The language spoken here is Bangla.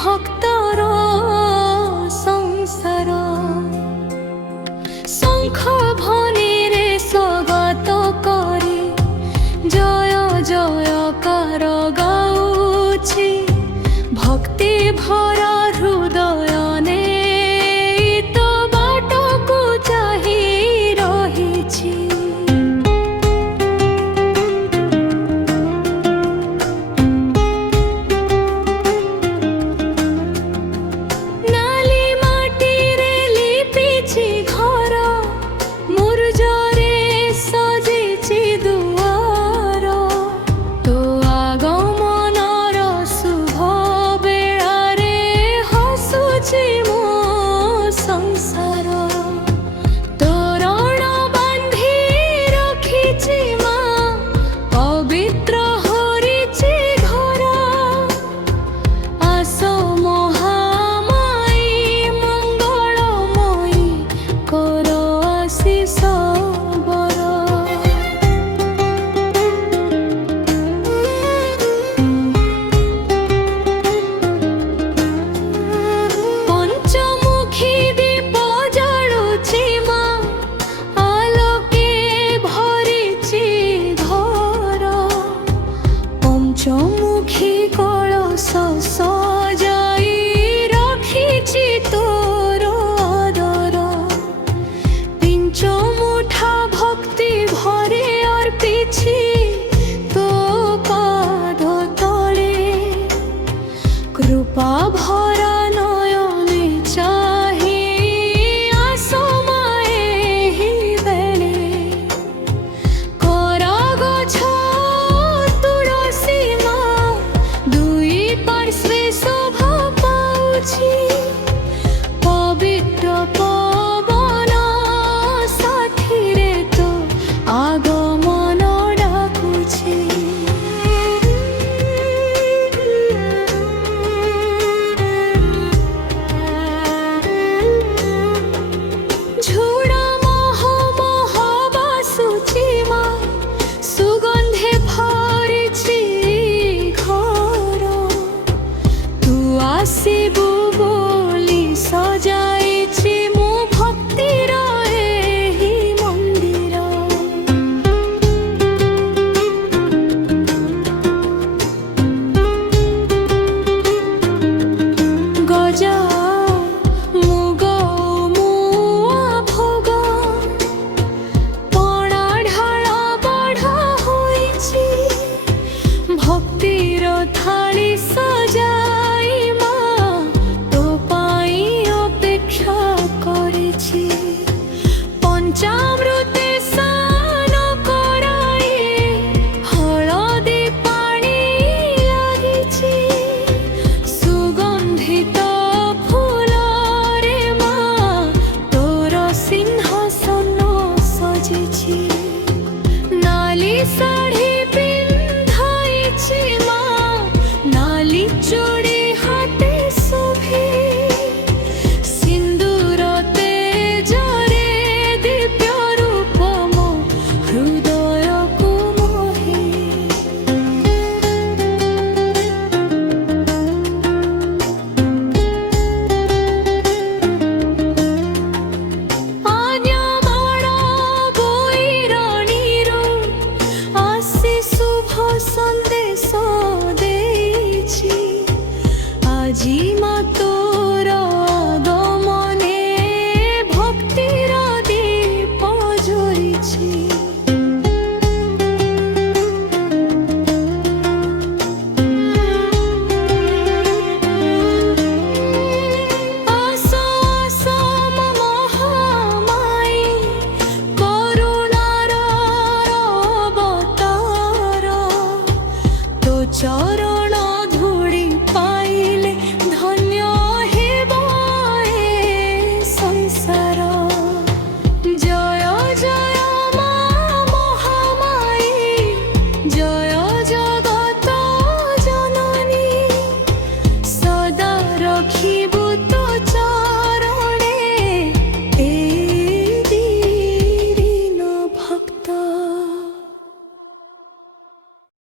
ভক্তর সংসার শঙ্খ ধ্বনিরে স্বাগত করে জয় জয়কার গাউছি ভক্তি ভরা হৃদয় নেই তো বাটକୁ চাহি রহিছি নালি মাটিরে লিপিছি ঘর মুরজরে সজিছি দুয়ার তো আগমনর শুভ বেড়ারে হসুছি মো সংসার তোରଣ বান্ধি রখিছি মা পবিত্র হরিছি ঘর আস মহামাই মঙ্গলময়ী কর আশিষ বর পঞ্চমুখী দীপ জ্বলুছি মা আলোকে ভরিছি ঘর পঞ্চমুখী কলস সজাই রখিছি তোর আদর পিঞ্চমুঠা ভক্তি ভরে অর্পিছি তো পাদ তলে কৃপা ভরা নয়নে চাহি আসো মা ଏହି ବେଳେ করা গছ তুলসী মা দুই পার্শ্বে শোভা পাউছি পবিত্র পবন সাথীরে তো আগমন ডাকুছি ঝুড়া মহ মহ বাসুছি মা সুগন্ধে ভরিছি ঘর তু আসিবু বলি সজাইছি মো ভক্তির ଏହି মন্দির গজা মুগ মুଆ ভোগ পଣା ঢাଳ ବଢ଼ା ହୋଇଛି ଭକ୍ତିର ଥାଳି ସଜାଇ ମା ତୋ ପାଇଁ ଅପେକ୍ଷା କରିଛି ପଞ୍ଚାମୃତେ ସ୍ନାନ କରାଇ ହଳଦୀ ପାଣି ଲାଗିଛି ସୁଗନ୍ଧିତ ফুলরে মা তোর সিংহাসন সজিছি নালি শাড়ি পিন্ধাইছি মা নালি চুড়ি